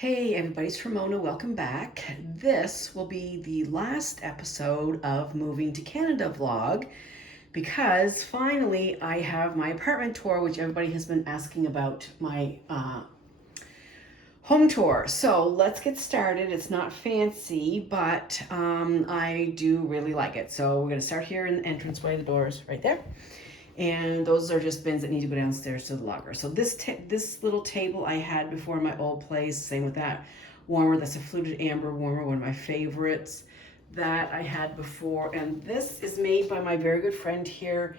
Hey everybody, it's Ramona. Welcome back. This will be the last episode of Moving to Canada vlog because finally I have my apartment tour, which everybody has been asking about my home tour. So let's get started. It's not fancy, but I do really like it. So we're going to start here in the entranceway, the doors right there. And those are just bins that need to go downstairs to the locker. So this little table I had before in my old place, same with that warmer. That's a fluted amber warmer, one of my favorites that I had before. And this is made by my very good friend here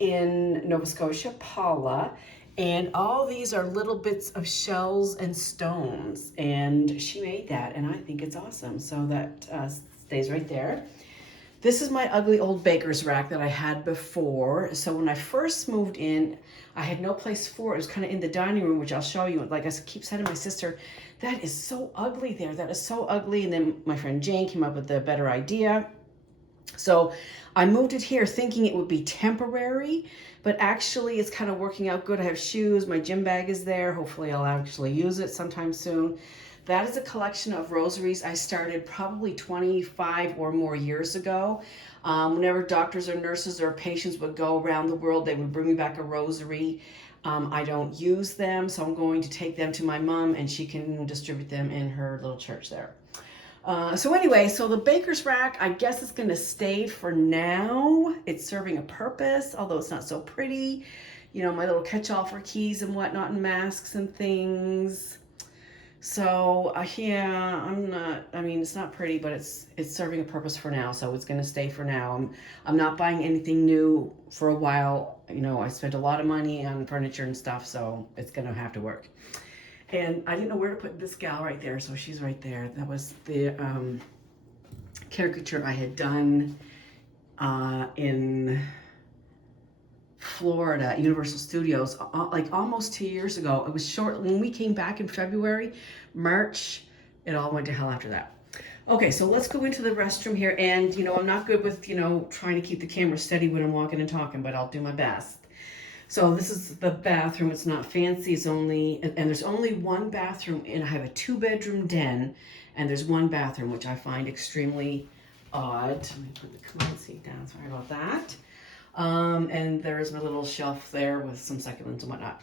in Nova Scotia, Paula. And all these are little bits of shells and stones. And she made that, and I think it's awesome. So that stays right there. This is my ugly old baker's rack that I had before. So when I first moved in, I had no place for it. It was kind of in the dining room, which I'll show you. Like I keep saying to my sister, that is so ugly there. That is so ugly. And then my friend Jane came up with a better idea. So I moved it here thinking it would be temporary, but actually it's kind of working out good. I have shoes, my gym bag is there. Hopefully I'll actually use it sometime soon. That is a collection of rosaries I started probably 25 or more years ago. Whenever doctors or nurses or patients would go around the world, they would bring me back a rosary. I don't use them, so I'm going to take them to my mom and she can distribute them in her little church there. So anyway, so the baker's rack, I guess it's going to stay for now. It's serving a purpose, although it's not so pretty. You know, my little catch-all for keys and whatnot and masks and things. So yeah, it's not pretty, but it's serving a purpose for now, so it's going to stay for now. I'm not buying anything new for a while. You know, I spent a lot of money on furniture and stuff, so it's going to have to work. And I didn't know where to put this gal right there, so she's right there. That was the caricature I had done in Florida, Universal Studios, like almost 2 years ago. It was short, when we came back in February, March, it all went to hell after that. Okay, so let's go into the restroom here. And, you know, I'm not good with, trying to keep the camera steady when I'm walking and talking, but I'll do my best. So this is the bathroom. It's not fancy. It's only, and there's only one bathroom, and I have a 2-bedroom den, and there's one bathroom, which I find extremely odd. Let me put the commode seat down. Sorry about that. And there's my little shelf there with some succulents and whatnot.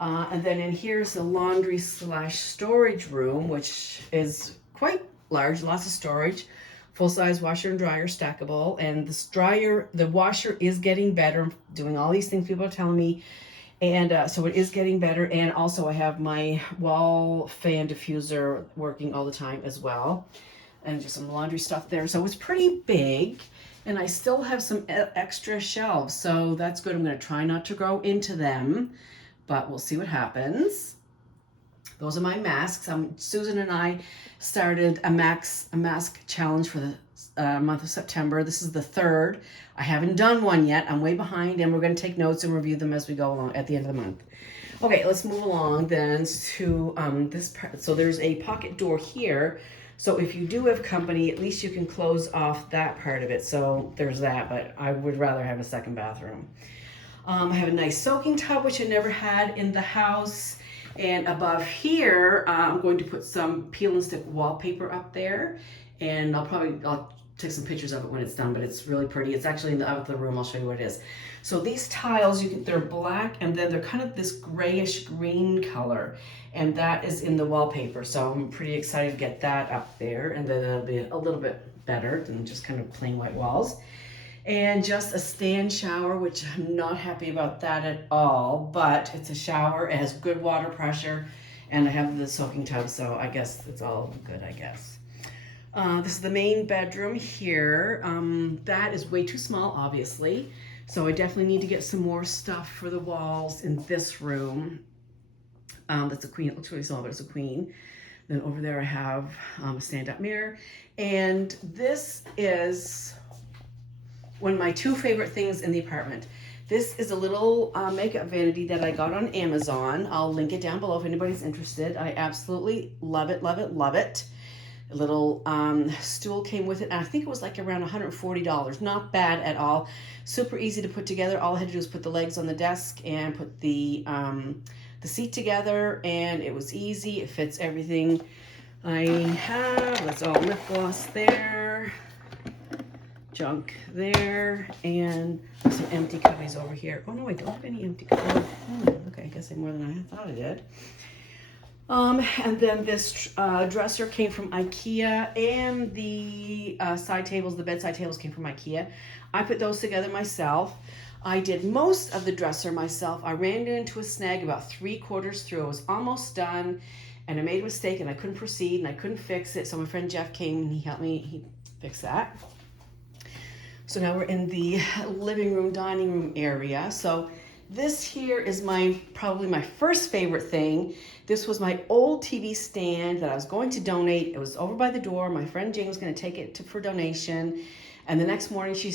And then in here is the laundry / storage room, which is quite large, lots of storage. Full-size washer and dryer, stackable. And this dryer, the washer is getting better. I'm doing all these things people are telling me. And so it is getting better. And also I have my wall fan diffuser working all the time as well. And just some laundry stuff there. So it's pretty big. And I still have some extra shelves. So that's good. I'm going to try not to grow into them. But we'll see what happens. Those are my masks. Susan and I started a mask challenge for the month of September. This is the 3rd. I haven't done one yet. I'm way behind, and we're going to take notes and review them as we go along at the end of the month. Okay, let's move along then to this part. So there's a pocket door here. So if you do have company, at least you can close off that part of it. So there's that, but I would rather have a second bathroom. I have a nice soaking tub, which I never had in the house. And above here, I'm going to put some peel and stick wallpaper up there. And I'll take some pictures of it when it's done, but it's really pretty. It's actually in the other room. I'll show you what it is. So these tiles, they're black, and then they're kind of this grayish green color. And that is in the wallpaper. So I'm pretty excited to get that up there. And then it'll be a little bit better than just kind of plain white walls. And just a stand shower, which I'm not happy about that at all, but it's a shower. It has good water pressure, and I have the soaking tub, so I guess it's all good, I guess. This is the main bedroom here. That is way too small, obviously, so I definitely need to get some more stuff for the walls in this room. That's a queen. It looks really small, but it's a queen. Then over there I have a stand-up mirror, and this is one of my 2 favorite things in the apartment. This is a little makeup vanity that I got on Amazon. I'll link it down below if anybody's interested. I absolutely love it, love it, love it. A little stool came with it, and I think it was like around $140. Not bad at all. Super easy to put together. All I had to do was put the legs on the desk and put the the seat together, and it was easy. It fits everything I have. That's all lip gloss there, junk there, and some empty cubbies over here. Oh no, I don't have any empty cubbies. Oh, okay, I guess I have more than I thought I did. And then this dresser came from IKEA, and the side tables, the bedside tables came from IKEA. I put those together myself. I did most of the dresser myself. I ran into a snag about 3/4 through. I was almost done, and I made a mistake, and I couldn't proceed, and I couldn't fix it. So my friend Jeff came, and he helped me. He fixed that. So now we're in the living room, dining room area. So this here is probably my first favorite thing. This was my old TV stand that I was going to donate. It was over by the door. My friend Jane was going to take it for donation. And the next morning she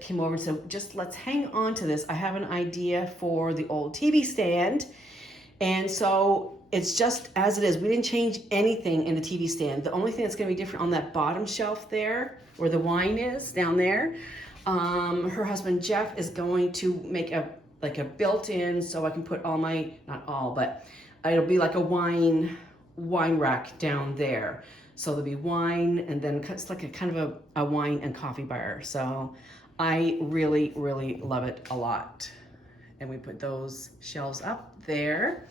came over and said, just let's hang on to this. I have an idea for the old TV stand. And so it's just as it is. We didn't change anything in the TV stand. The only thing that's going to be different on that bottom shelf there, where the wine is down there, her husband Jeff is going to make a built-in, so I can put all my, not all, but it'll be like a wine rack down there. So there'll be wine, and then it's like a kind of a wine and coffee bar. So I really, really love it a lot. And we put those shelves up there.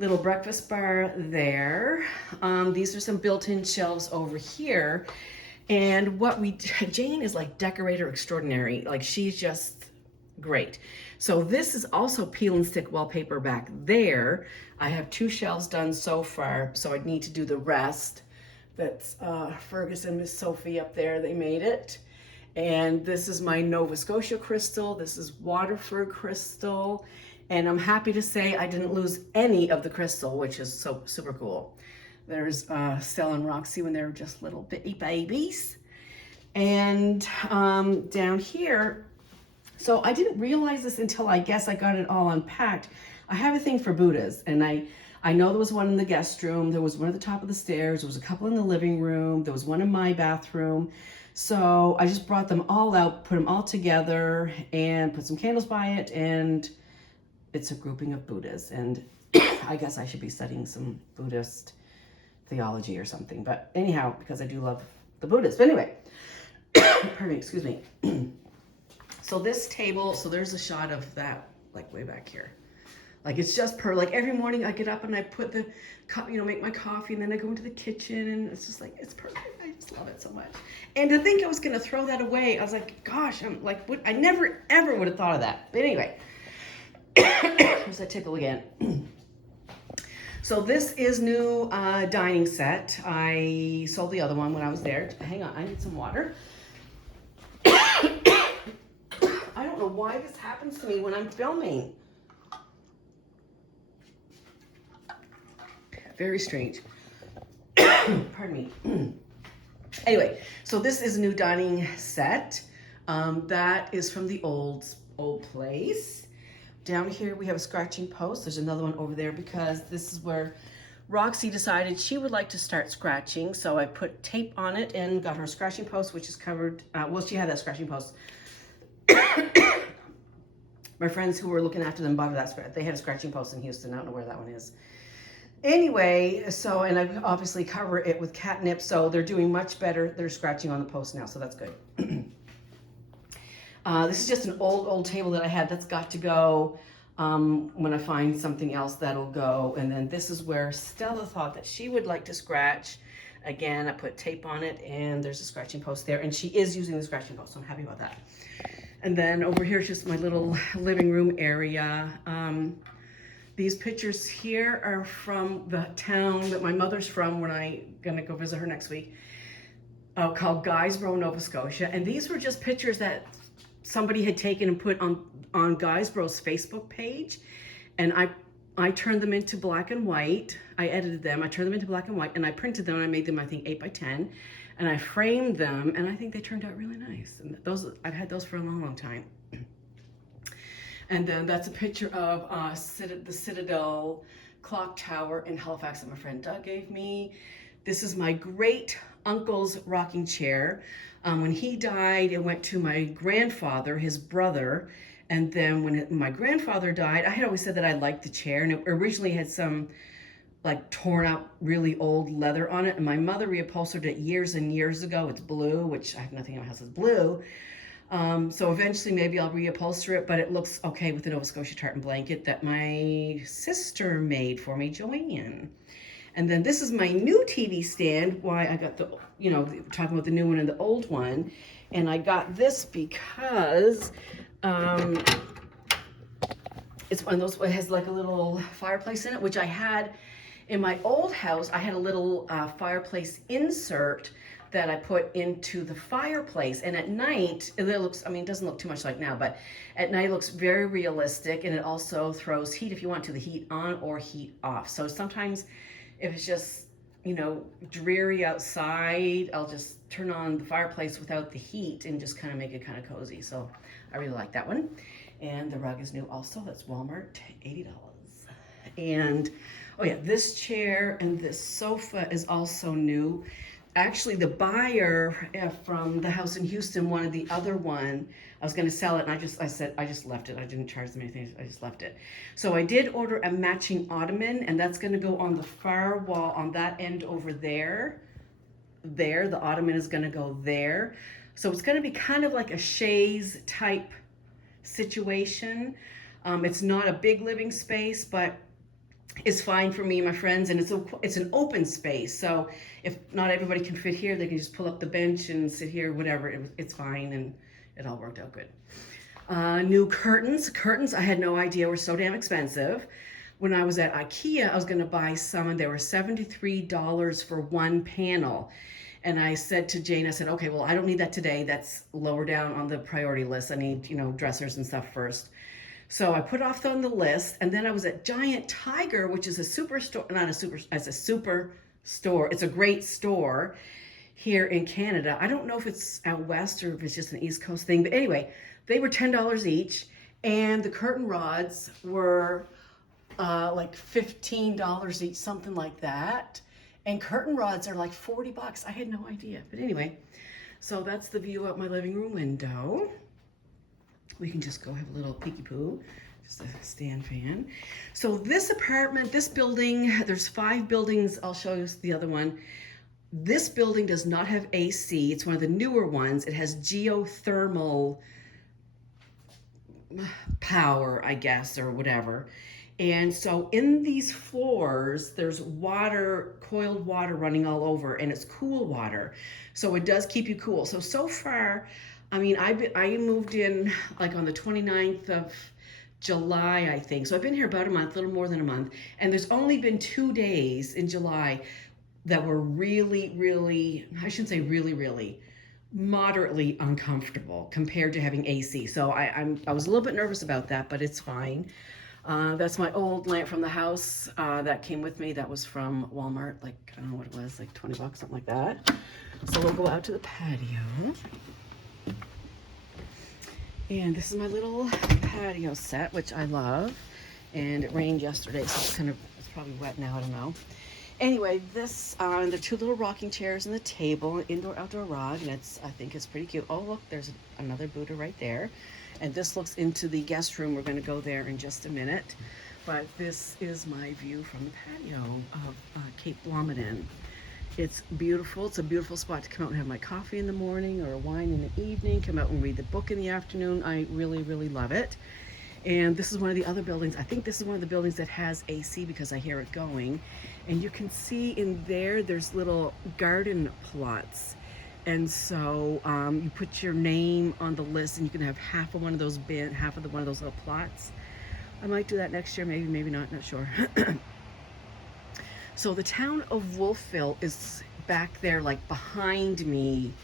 Little breakfast bar there. These are some built-in shelves over here. And Jane is like decorator extraordinary. Like, she's just great. So this is also peel and stick wallpaper back there. I have 2 shelves done so far, so I need to do the rest. That's Fergus and Miss Sophie up there. They made it. And this is my Nova Scotia crystal. This is Waterford crystal. And I'm happy to say I didn't lose any of the crystal, which is so super cool. There's Stella and Roxy when they were just little bitty babies. And down here, so I didn't realize this until I guess I got it all unpacked. I have a thing for Buddhas, and I know there was one in the guest room, there was one at the top of the stairs, there was a couple in the living room, there was one in my bathroom. So I just brought them all out, put them all together, and put some candles by it, and it's a grouping of Buddhas. And I guess I should be studying some Buddhist theology or something. But anyhow, because I do love the Buddhists. But anyway, pardon me, excuse me. So this table, so there's a shot of that, like way back here. Like, it's just like every morning I get up and I put the cup, make my coffee, and then I go into the kitchen, and it's just like, it's perfect. I just love it so much. And to think I was going to throw that away, I was like, gosh, I'm like, I never ever would have thought of that. But anyway, there's that tickle again. So this is new dining set. I sold the other one when I was there. Hang on, I need some water. I don't know why this happens to me when I'm filming. Very strange. Pardon me. Anyway, so this is a new dining set. That is from the old place. Down here we have a scratching post. There's another one over there because this is where Roxy decided she would like to start scratching. So I put tape on it and got her scratching post, which is covered. Well, she had that scratching post. My friends who were looking after them bought her that. They had a scratching post in Houston. I don't know where that one is. Anyway, so, and I obviously cover it with catnip, so they're doing much better. They're scratching on the post now, so that's good. This is just an old table that I had that's got to go. When I find something else, that'll go. And then this is where Stella thought that she would like to scratch. Again, I put tape on it, and there's a scratching post there, and she is using the scratching post, so I'm happy about that. And then over here is just my little living room area. These pictures here are from the town that my mother's from when I'm gonna go visit her next week, called Guysborough, Nova Scotia. And these were just pictures that somebody had taken and put on Guysborough's Facebook page. And I turned them into black and white. I edited them, I turned them into black and white, and I printed them, and I made them, I think, 8 by 10. And I framed them, and I think they turned out really nice. And those, I've had those for a long, long time. And then that's a picture of the Citadel clock tower in Halifax that my friend Doug gave me. This is my great uncle's rocking chair. When he died, it went to my grandfather, his brother, And then when my grandfather died, I had always said that I liked the chair, and it originally had some like torn up, really old leather on it. And my mother reupholstered it years and years ago. It's blue, which I have nothing in my house that's blue. So eventually maybe I'll reupholster it, but it looks okay with the Nova Scotia tartan blanket that my sister made for me, Joanne. And then this is my new TV stand. Why I got the, you know, talking about the new one and the old one. And I got this because it's one of those, it has like a little fireplace in it, which I had in my old house. I had a little fireplace insert that I put into the fireplace, and at night it looks, I mean, it doesn't look too much like now, but at night it looks very realistic, and it also throws heat if you want to, the heat on or heat off. So sometimes if it's just, you know, dreary outside, I'll just turn on the fireplace without the heat and just kind of make it kind of cozy. So I really like that one. And the rug is new also. That's Walmart, $80. And oh yeah, this chair and this sofa is also new. Actually, the buyer from the house in Houston wanted the other one. I was going to sell it, and I said I just left it. I didn't charge them anything. I just left it. So I did order a matching ottoman, and that's going to go on the far wall on that end over there. There, the ottoman is going to go there. So it's going to be kind of like a chaise type situation. It's not a big living space, but it's fine for me and my friends, and it's an open space. So if not everybody can fit here, they can just pull up the bench and sit here, whatever. It's fine, and it all worked out good. New curtains. Curtains, I had no idea were so damn expensive. When I was at IKEA, I was going to buy some, and they were $73 for one panel. And I said to Jane, I said, okay, well, I don't need that today. That's lower down on the priority list. I need, you know, dressers and stuff first. So I put off on the list, and then I was at Giant Tiger, which is a super store, not a super, as a super store. It's a great store here in Canada. I don't know if it's out west or if it's just an East Coast thing, but anyway, they were $10 each, and the curtain rods were like $15 each, something like that. And curtain rods are like $40. I had no idea, but anyway, so that's the view out my living room window. We can just go have a little peeky poo, just a stand fan. So this apartment, this building, there's 5 buildings. I'll show you the other one. This building does not have AC. It's one of the newer ones. It has geothermal power, I guess, or whatever. And so in these floors, there's water, coiled water running all over, and it's cool water. So it does keep you cool. So far, I mean, I moved in like on the 29th of July, I think. So I've been here about a month, a little more than a month. And there's only been 2 days in July that were really, I shouldn't say really, moderately uncomfortable compared to having AC. So I was a little bit nervous about that, but it's fine. That's my old lamp from the house that came with me. That was from Walmart, like, I don't know what it was, like $20, something like that. So we'll go out to the patio. And this is my little patio set, which I love. And it rained yesterday, so it's probably wet now, I don't know. Anyway, this, the 2 little rocking chairs and the table, indoor-outdoor rug, and I think it's pretty cute. Oh, look, there's another Buddha right there. And this looks into the guest room. We're going to go there in just a minute. But this is my view from the patio of Cape Blomidon. It's beautiful. It's a beautiful spot to come out and have my coffee in the morning or wine in the evening, come out and read the book in the afternoon. I really love it. And this is one of the other buildings. I think this is one of the buildings that has AC because I hear it going. And you can see in there, there's little garden plots. And so you put your name on the list, and you can have half of one of those one of those little plots. I might do that next year, maybe not sure. So the town of Wolfville is back there, like behind me,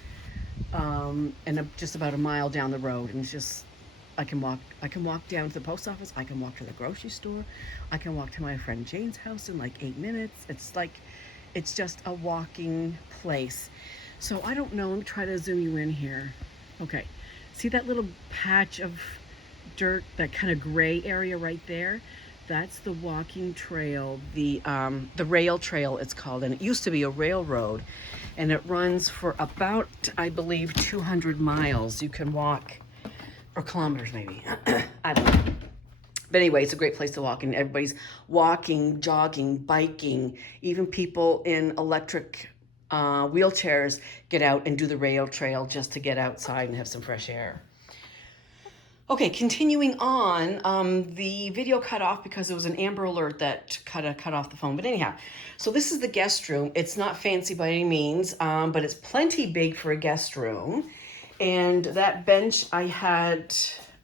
and just about a mile down the road. And it's just, I can walk down to the post office. I can walk to the grocery store. I can walk to my friend Jane's house in like 8 minutes. It's just a walking place. So I don't know, let me try to zoom you in here. Okay, see that little patch of dirt, that kind of gray area right there? That's the walking trail, the rail trail it's called, and it used to be a railroad, and it runs for about, I believe, 200 miles. You can walk or kilometers maybe. I don't know. But anyway, it's a great place to walk, and everybody's walking, jogging, biking. Even people in electric wheelchairs get out and do the rail trail just to get outside and have some fresh air. Okay, continuing on, the video cut off because it was an Amber Alert that cut off the phone. But anyhow, so this is the guest room. It's not fancy by any means, but it's plenty big for a guest room. And that bench I had,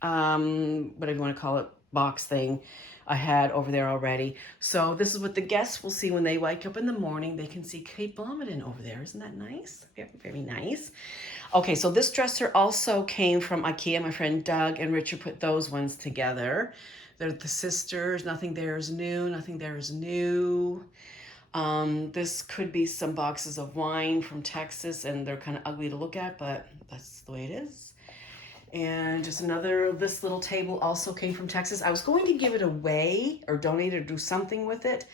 whatever you want to call it, box thing, I had over there already. So this is what the guests will see when they wake up in the morning. They can see Kate Blomidon over there. Isn't that nice? Very, very nice. Okay, so this dresser also came from IKEA. My friend Doug and Richard put those ones together. They're the sisters. Nothing there is new. Nothing there is new. This could be some boxes of wine from Texas, and they're kind of ugly to look at, but that's the way it is. And just another, this little table also came from Texas. I was going to give it away or donate it or do something with it.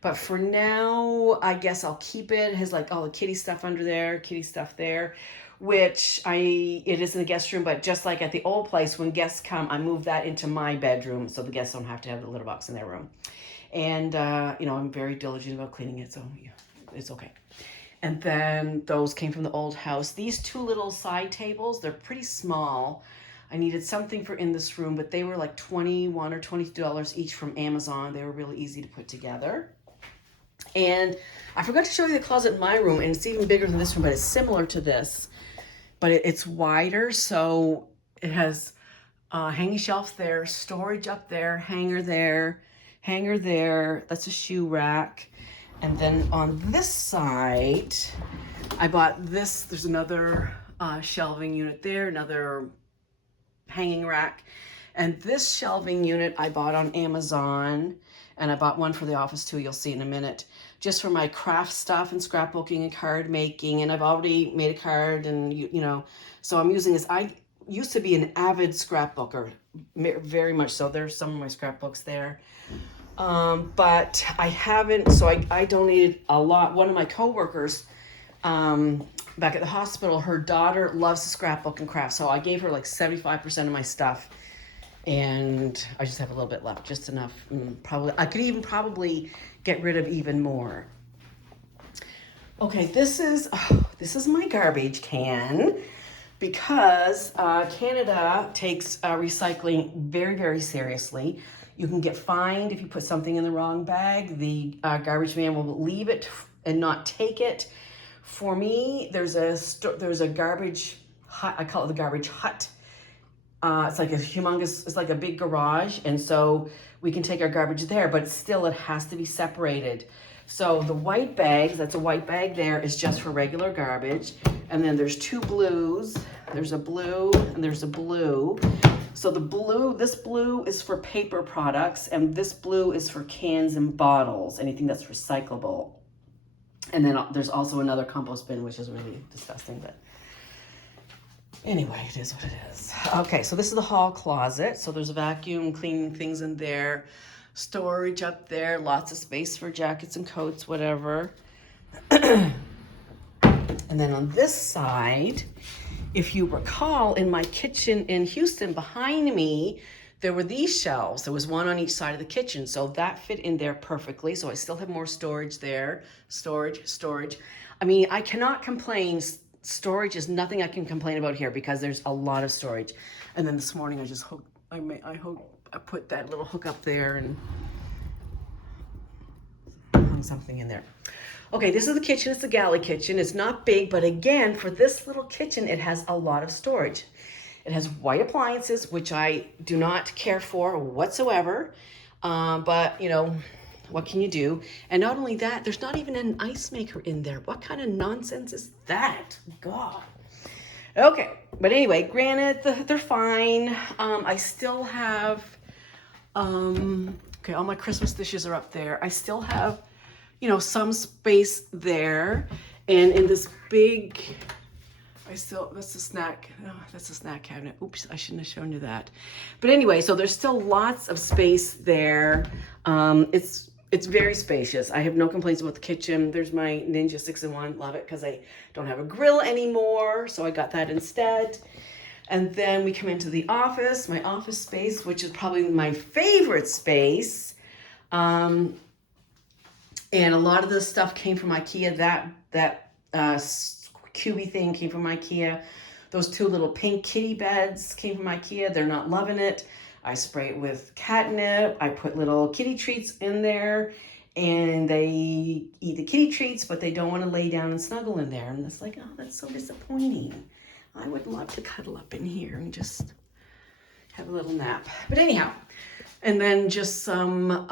But for now, I guess I'll keep it. It has like all the kitty stuff under there, kitty stuff there, which it is in the guest room. But just like at the old place, when guests come, I move that into my bedroom so the guests don't have to have the litter box in their room. And, I'm very diligent about cleaning it, so yeah, it's okay. And then those came from the old house. These two little side tables, they're pretty small. I needed something for in this room, but they were like $21 or $22 each from Amazon. They were really easy to put together. And I forgot to show you the closet in my room, and it's even bigger than this room, but it's similar to this. But it's wider, so it has a hanging shelf there, storage up there, hanger there, hanger there. That's a shoe rack. And then on this side, I bought this. There's another shelving unit there, another hanging rack. And this shelving unit I bought on Amazon, and I bought one for the office too, you'll see in a minute, just for my craft stuff and scrapbooking and card making. And I've already made a card, and so I'm using this. I used to be an avid scrapbooker, very much so. There's some of my scrapbooks there. But I haven't, so I donated a lot. One of my coworkers, back at the hospital, her daughter loves to scrapbook and craft. So I gave her like 75% of my stuff, and I just have a little bit left, just enough. I could even probably get rid of even more. Okay, this is my garbage can, because Canada takes recycling very, very seriously. You can get fined if you put something in the wrong bag. The garbage man will leave it and not take it. For me, there's a garbage hut. I call it the garbage hut. It's like it's like a big garage, and so we can take our garbage there, but still it has to be separated. So the white bags, that's a white bag there, is just for regular garbage. And then there's two blues. There's a blue and there's a blue. So this blue is for paper products, and this blue is for cans and bottles, anything that's recyclable. And then there's also another compost bin, which is really disgusting, but anyway, it is what it is. Okay, so this is the hall closet. So there's a vacuum, cleaning things in there, storage up there, lots of space for jackets and coats, whatever. And then on this side, if you recall, in my kitchen in Houston behind me, there were these shelves. There was one on each side of the kitchen, so that fit in there perfectly. So I still have more storage there. Storage. I mean, I cannot complain. Storage is nothing I can complain about here, because there's a lot of storage. And then this morning I put that little hook up there and hung something in there. Okay, this is the kitchen. It's the galley kitchen. It's not big, but again, for this little kitchen, it has a lot of storage. It has white appliances, which I do not care for whatsoever. But, what can you do? And not only that, there's not even an ice maker in there. What kind of nonsense is that? God. Okay, but anyway, granted, they're fine. I still have, all my Christmas dishes are up there. I still have, some space there. And in this big, that's a snack cabinet. Oops, I shouldn't have shown you that. But anyway, so there's still lots of space there. It's very spacious. I have no complaints about the kitchen. There's my Ninja 6-in-1. Love it, because I don't have a grill anymore, so I got that instead. And then we come into the office, my office space, which is probably my favorite space. And a lot of the stuff came from IKEA. That cubey thing came from IKEA. Those two little pink kitty beds came from IKEA. They're not loving it. I spray it with catnip. I put little kitty treats in there, and they eat the kitty treats, but they don't want to lay down and snuggle in there. And it's like, oh, that's so disappointing. I would love to cuddle up in here and just have a little nap. But anyhow, and then just some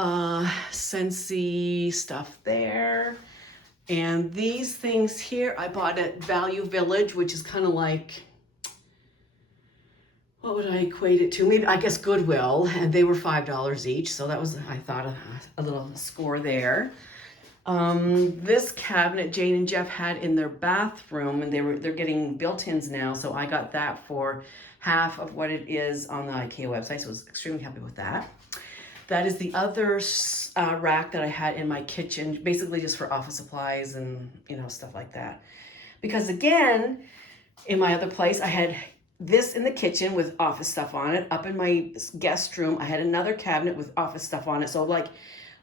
Scentsy stuff there. And these things here I bought at Value Village, which is kind of like, what would I equate it to? Maybe, I guess, Goodwill, and they were $5 each. So that was, I thought, a little score there. This cabinet Jane and Jeff had in their bathroom, and they're getting built-ins now. So I got that for half of what it is on the IKEA website. So I was extremely happy with that. That is the other rack that I had in my kitchen, basically just for office supplies and, you know, stuff like that. Because again, in my other place, I had this in the kitchen with office stuff on it. Up in my guest room, I had another cabinet with office stuff on it. So like,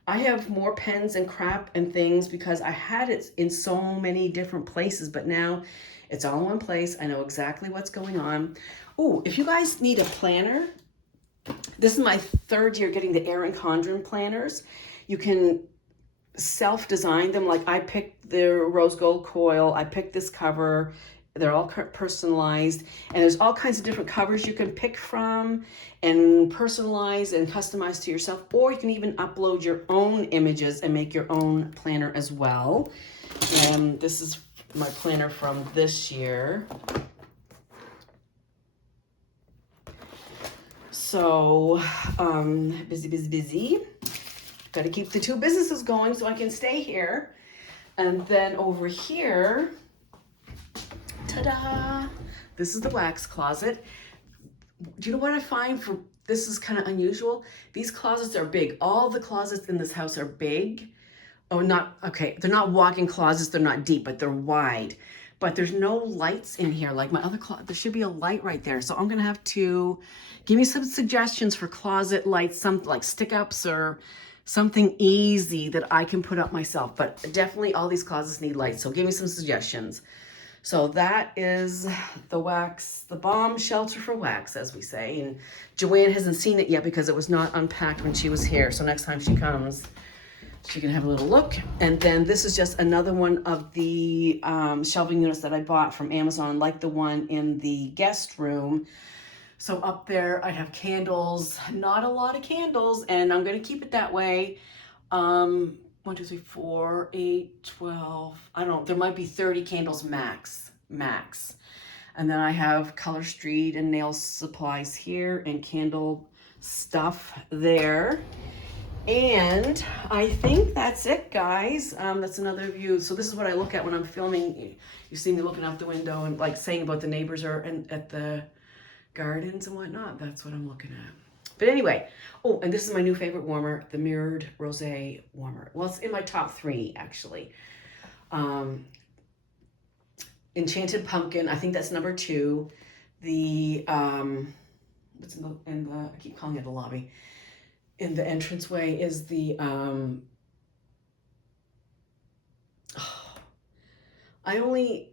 I have more pens and crap and things because I had it in so many different places, but now it's all in one place. I know exactly what's going on. Oh, if you guys need a planner, this is my third year getting the Erin Condren planners. You can self-design them. Like I picked the rose gold coil. I picked this cover. They're all personalized, and there's all kinds of different covers you can pick from and personalize and customize to yourself, or you can even upload your own images and make your own planner as well. And this is my planner from this year. So, busy. Got to keep the two businesses going so I can stay here. And then over here, ta-da! This is the wax closet. Do you know what I find for, this is kind of unusual? These closets are big. All the closets in this house are big. Oh, not, okay, they're not walk-in closets, they're not deep, but they're wide. But there's no lights in here. Like my other closet, there should be a light right there. So I'm gonna have to give me some suggestions for closet lights, some like stick-ups or something easy that I can put up myself. But definitely all these closets need lights, so give me some suggestions. So that is the wax, the bomb shelter for wax, as we say. And Joanne hasn't seen it yet because it was not unpacked when she was here. So next time she comes, she can have a little look. And then this is just another one of the shelving units that I bought from Amazon, like the one in the guest room. So up there, I have candles, not a lot of candles, and I'm gonna keep it that way. 1, 2, 3, 4, 8, 12, I don't know, there might be 30 candles max. And then I have Color Street and nail supplies here and candle stuff there. And I think that's it, guys. That's another view. So this is what I look at when I'm filming. You see me looking out the window and like saying about the neighbors or at the gardens and whatnot. That's what I'm looking at. But anyway, oh, and this is my new favorite warmer, the mirrored rosé warmer. Well, it's in my top 3 actually. Enchanted Pumpkin, I think that's number 2. The what's in the I keep calling it the lobby. In the entranceway is the I only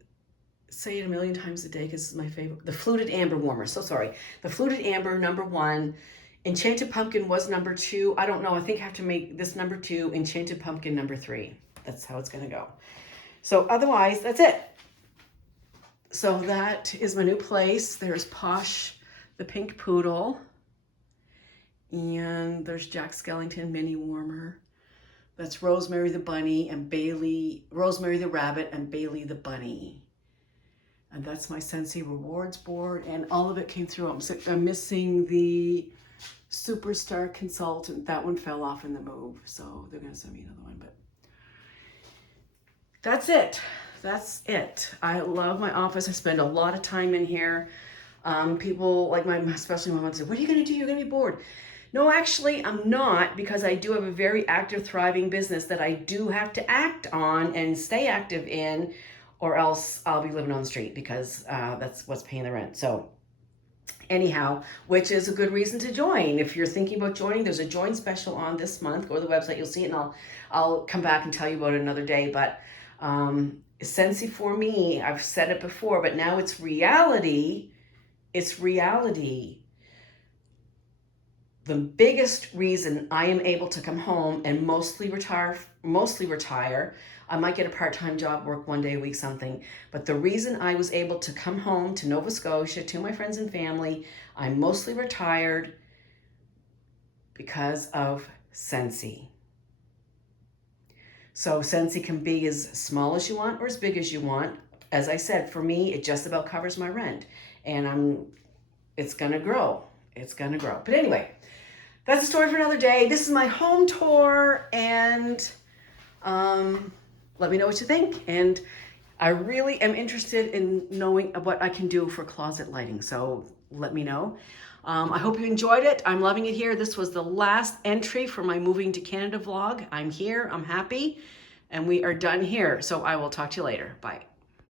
say it a million times a day because this is my favorite. The Fluted Amber warmer. So sorry. The Fluted Amber, number 1. Enchanted Pumpkin was number 2. I don't know. I think I have to make this number 2. Enchanted Pumpkin number 3. That's how it's going to go. So otherwise, that's it. So that is my new place. There's Posh, the pink poodle. And there's Jack Skellington mini warmer. That's Rosemary the bunny and Bailey, Rosemary the rabbit and Bailey the bunny. And that's my Scentsy rewards board, and all of it came through. I'm missing the Superstar Consultant. That one fell off in the move, so they're gonna send me another one, but that's it. That's it. I love my office. I spend a lot of time in here. People like especially my mom say, what are you gonna do? You're gonna be bored. No, actually, I'm not, because I do have a very active, thriving business that I do have to act on and stay active in, or else I'll be living on the street because that's what's paying the rent. So Anyhow, which is a good reason to join. If you're thinking about joining, there's a join special on this month. Go to the website, you'll see it, and I'll come back and tell you about it another day. But Scentsy for me, I've said it before, but now it's reality. It's reality. The biggest reason I am able to come home and mostly retire, I might get a part-time job, work 1 day a week, something. But the reason I was able to come home to Nova Scotia, to my friends and family, I'm mostly retired because of Scentsy. So Scentsy can be as small as you want or as big as you want. As I said, for me, it just about covers my rent. And it's gonna grow. It's gonna grow. But anyway, that's a story for another day. This is my home tour, and let me know what you think. And I really am interested in knowing what I can do for closet lighting, so let me know. I hope you enjoyed it. I'm loving it here. This was the last entry for my moving to Canada vlog. I'm here, I'm happy, and we are done here. So I will talk to you later. Bye.